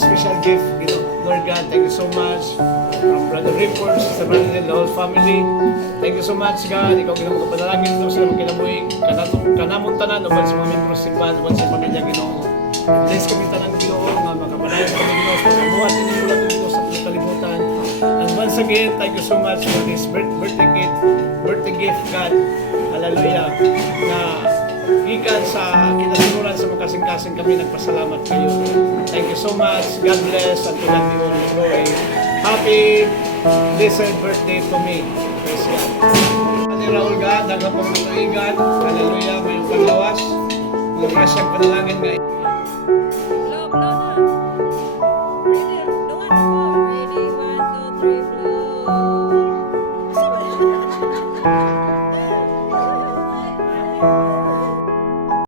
special gift, Lord God, thank you so much. From Brother Ripper, Sister Brandon, the whole family. Thank you so much, God. Ikaw ginamagapadalagin ito sila magkinabuhi. Kanamon tanan, uban sa mga membro sa simbahan, uban sa pamilya, Ginoo. Bless kami tanan, Ginoo, nga makapanayan kami, Ginoo, sa pagkabuhat din mula ito, Ginoo, sa kalibutan. And once again, thank you so much for this birthday gift, God. Hallelujah. Na ikan sa kinasunuran sa makasing-kasing kami, nagpasalamat kayo. Thank you so much. God bless and to God be all the glory. Happy blessed birthday to me. Praise God. Ani Raul God, daghang pagtuigan. Hallelujah. Mayong paglawas. Mga prasyang panalangin nga. Blow na. Ready? Doon ako. Ready? 1, 2, 3, blow.